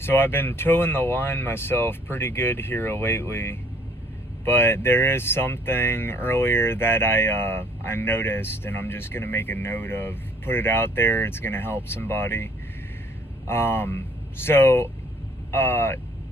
So I've been towing the line myself pretty good here lately, but there is something earlier that I noticed, and I'm just gonna make a note of, put it out there. It's gonna help somebody. So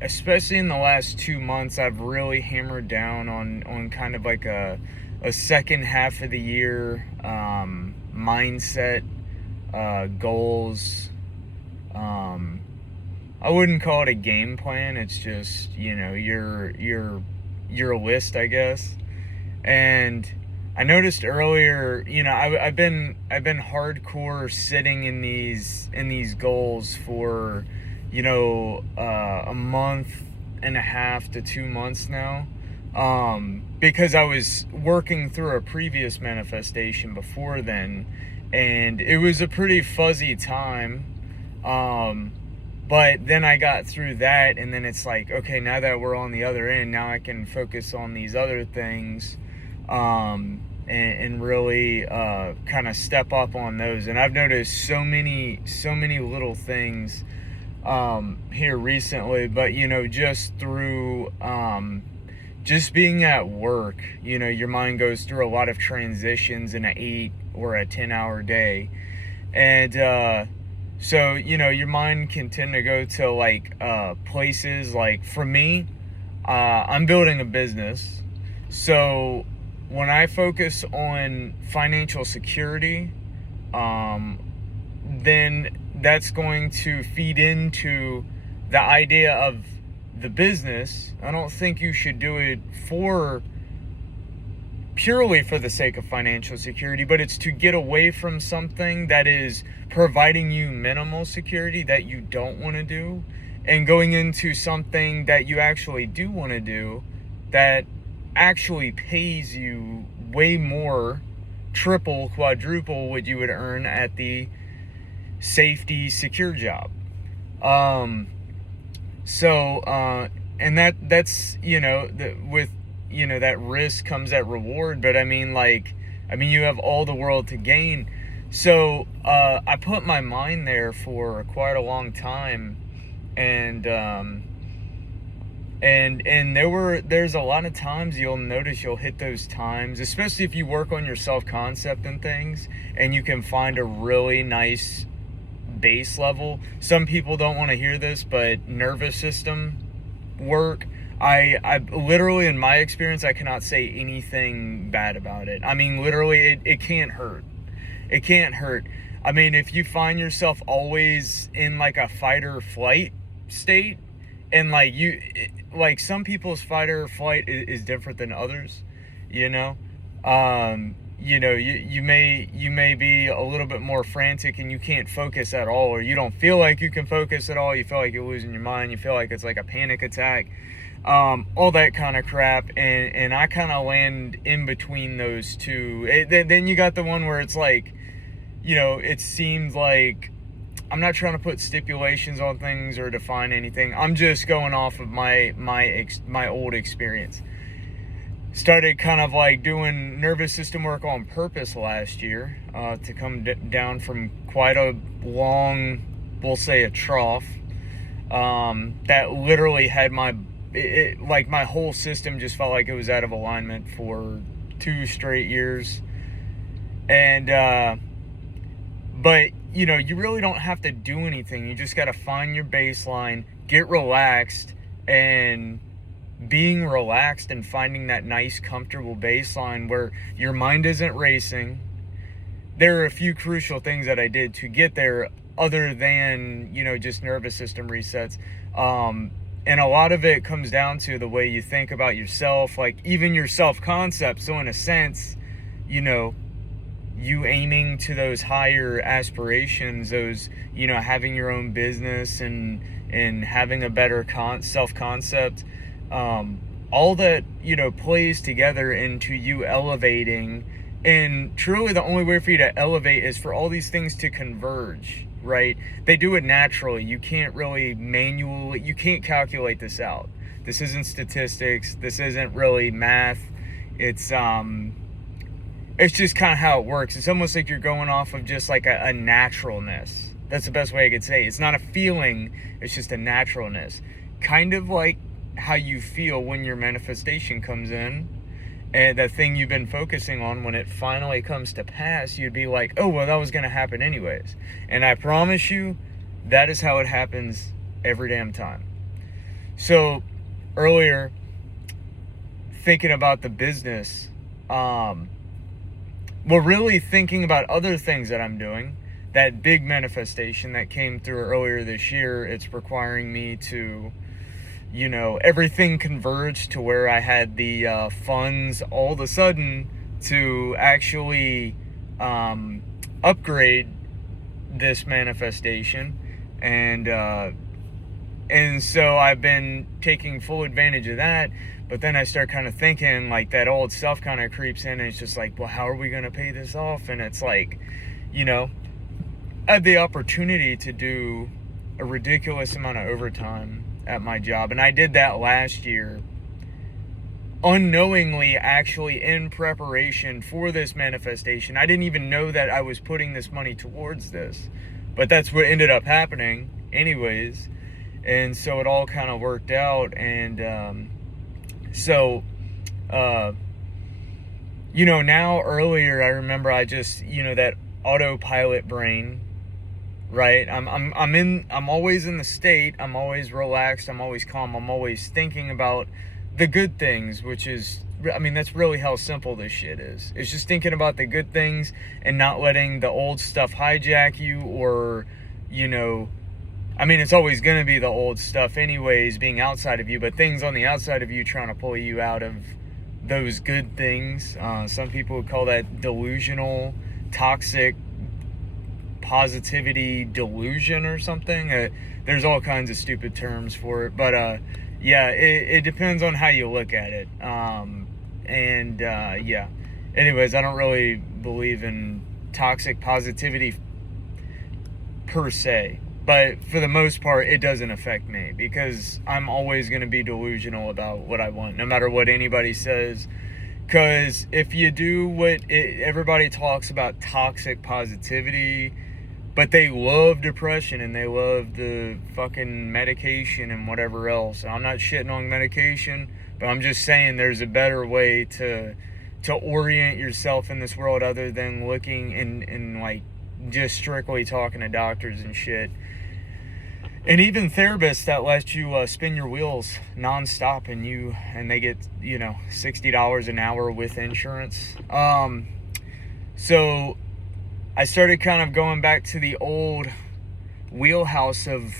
especially in the last 2 months, I've really hammered down on kind of like a second half of the year mindset, goals. Um, I wouldn't call it a game plan. It's just, your list, I guess. And I noticed earlier, I've been hardcore sitting in these goals for, a month and a half to 2 months now. Because I was working through a previous manifestation before then, and it was a pretty fuzzy time. Um, but then I got through that, and then it's like, okay, now that we're on the other end, now I can focus on these other things, and really kind of step up on those. And I've noticed so many little things here recently, but just through just being at work, your mind goes through a lot of transitions in an 8 or a 10 hour day. And so, your mind can tend to go to like places like, for me, I'm building a business. So when I focus on financial security, then that's going to feed into the idea of the business. I don't think you should do it for purely for the sake of financial security, but it's to get away from something that is providing you minimal security that you don't want to do, and going into something that you actually do want to do, that actually pays you way more, triple, quadruple what you would earn at the safety, secure job. And that's with that risk comes that reward. But you have all the world to gain. So I put my mind there for quite a long time, and there's a lot of times you'll notice you'll hit those times, especially if you work on your self-concept and things, and you can find a really nice base level. Some people don't want to hear this, but nervous system work, I literally, in my experience, I cannot say anything bad about it. I mean, literally, it can't hurt. It can't hurt. I mean, if you find yourself always in like a fight or flight state, and like some people's fight or flight is different than others, you know. You may be a little bit more frantic, and you can't focus at all, or you don't feel like you can focus at all. You feel like you're losing your mind. You feel like it's like a panic attack, all that kind of crap. And I kind of land in between those two. Then you got the one where it's like, it seems like, I'm not trying to put stipulations on things or define anything. I'm just going off of my old experience. Started kind of like doing nervous system work on purpose last year, to come down from quite a long, we'll say a trough, that literally had like my whole system just felt like it was out of alignment for 2 straight years. And but you really don't have to do anything. You just got to find your baseline, get relaxed, and being relaxed and finding that nice, comfortable baseline where your mind isn't racing. There are a few crucial things that I did to get there, other than, just nervous system resets. And a lot of it comes down to the way you think about yourself, like even your self-concept. So in a sense, you aiming to those higher aspirations, those, having your own business and having a better self-concept, all that, plays together into you elevating. And truly the only way for you to elevate is for all these things to converge, right? They do it naturally. You can't really you can't calculate this out. This isn't statistics. This isn't really math. It's just kind of how it works. It's almost like you're going off of just like a naturalness, That's the best way I could say. It's not a feeling, it's just a naturalness. Kind of like how you feel when your manifestation comes in, and that thing you've been focusing on, when it finally comes to pass, you'd be like, oh, well, that was going to happen anyways. And I promise you, that is how it happens every damn time. So earlier, thinking about the business, really thinking about other things that I'm doing, that big manifestation that came through earlier this year, it's requiring me to, everything converged to where I had the funds all of a sudden to actually upgrade this manifestation. And so I've been taking full advantage of that. But then I start kind of thinking, like, that old stuff kind of creeps in, and it's just like, well, how are we going to pay this off? And it's like, I had the opportunity to do a ridiculous amount of overtime at my job. And I did that last year, unknowingly, actually in preparation for this manifestation. I didn't even know that I was putting this money towards this. But that's what ended up happening anyways. And so it all kind of worked out. And now earlier I remember I just, that autopilot brain, right? I'm always in the state, I'm always relaxed, I'm always calm, I'm always thinking about the good things, which is, that's really how simple this shit is. It's just thinking about the good things and not letting the old stuff hijack you, or, it's always going to be the old stuff anyways, being outside of you, but things on the outside of you trying to pull you out of those good things. Some people would call that delusional, toxic positivity delusion or something. There's all kinds of stupid terms for it, but it depends on how you look at it. Anyways, I don't really believe in toxic positivity per se. But for the most part, it doesn't affect me, because I'm always going to be delusional about what I want, no matter what anybody says. Because if you do everybody talks about toxic positivity, but they love depression and they love the fucking medication and whatever else. I'm not shitting on medication, but I'm just saying there's a better way to orient yourself in this world other than looking and like just strictly talking to doctors and shit. And even therapists that let you spin your wheels nonstop, and they get, $60 an hour with insurance. So I started kind of going back to the old wheelhouse of,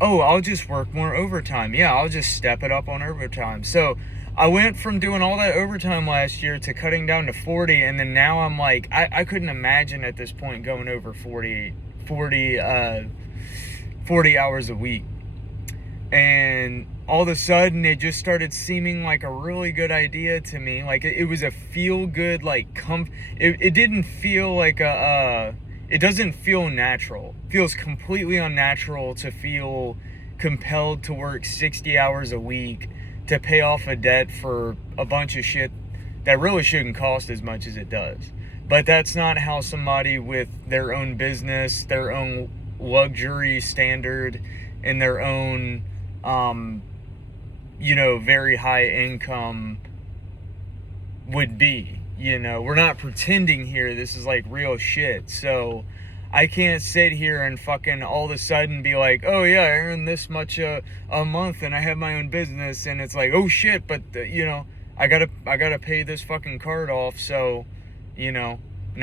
I'll just work more overtime. Yeah, I'll just step it up on overtime. So I went from doing all that overtime last year to cutting down to 40, and then now I'm like, I couldn't imagine at this point going over 40 hours a week. And all of a sudden it just started seeming like a really good idea to me. Like it was a feel good, like it didn't feel like it doesn't feel natural. It feels completely unnatural to feel compelled to work 60 hours a week to pay off a debt for a bunch of shit that really shouldn't cost as much as it does. But that's not how somebody with their own business, their own luxury standard, and their own very high income would be. We're not pretending here. This is like real shit. So I can't sit here and fucking all of a sudden be like, oh yeah, I earn this much a month and I have my own business, and it's like, oh shit, but I gotta pay this fucking card off, so now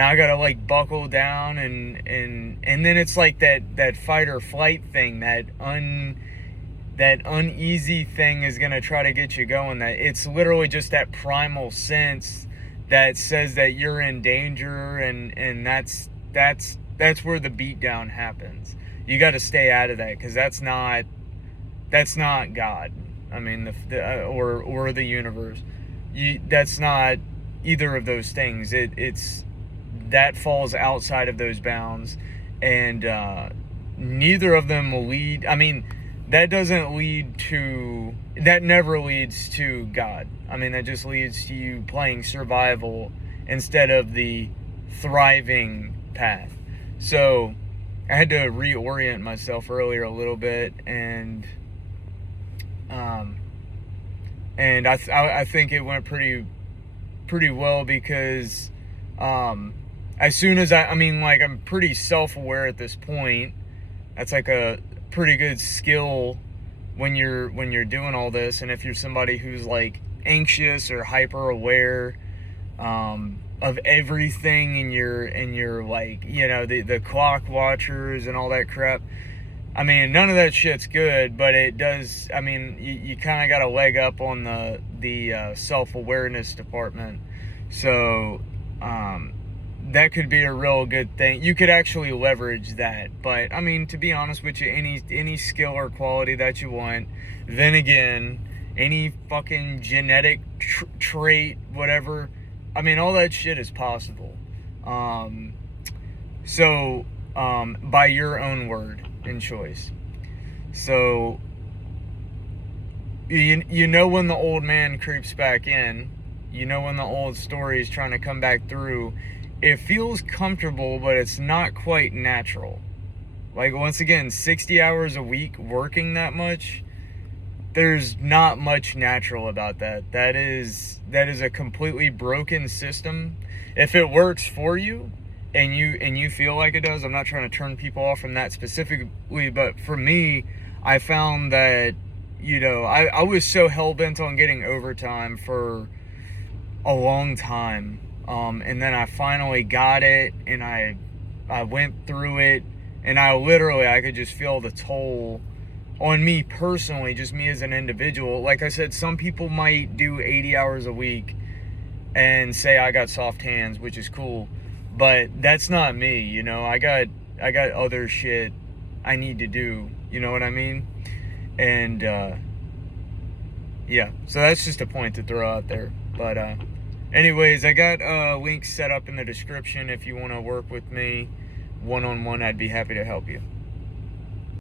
I gotta like buckle down, and then it's like that fight or flight thing, that uneasy thing is gonna try to get you going. That it's literally just that primal sense that says that you're in danger, and that's where the beatdown happens. You got to stay out of that, because that's not God. Or the universe. That's not either of those things. It's that falls outside of those bounds, and neither of them will lead. That never leads to God. That just leads to you playing survival instead of the thriving path. So I had to reorient myself earlier a little bit, and I think it went pretty well, because as soon as I mean, like, I'm pretty self-aware at this point. That's like a pretty good skill when you're doing all this. And if you're somebody who's like anxious or hyper aware of everything, and you're like, the clock watchers and all that crap, I mean, none of that shit's good, but it does. I mean, you kind of got a leg up on the self-awareness department. So that could be a real good thing. You could actually leverage that. But I mean, to be honest with you, any skill or quality that you want, then again, any fucking genetic trait, whatever, I mean, all that shit is possible. By your own word and choice. So you know when the old man creeps back in, you know when the old story is trying to come back through. It feels comfortable, but it's not quite natural. Like, once again, 60 hours a week working that much, there's not much natural about that. That is a completely broken system. If it works for you, and you feel like it does, I'm not trying to turn people off from that specifically, but for me, I found that, I was so hell-bent on getting overtime for a long time. And then I finally got it, and I went through it, and I could just feel the toll on me personally, just me as an individual. Like I said, some people might do 80 hours a week and say I got soft hands, which is cool, but that's not me. I got other shit I need to do, you know what I mean? And yeah, so that's just a point to throw out there. But anyways, I got links set up in the description. If you want to work with me one-on-one, I'd be happy to help you.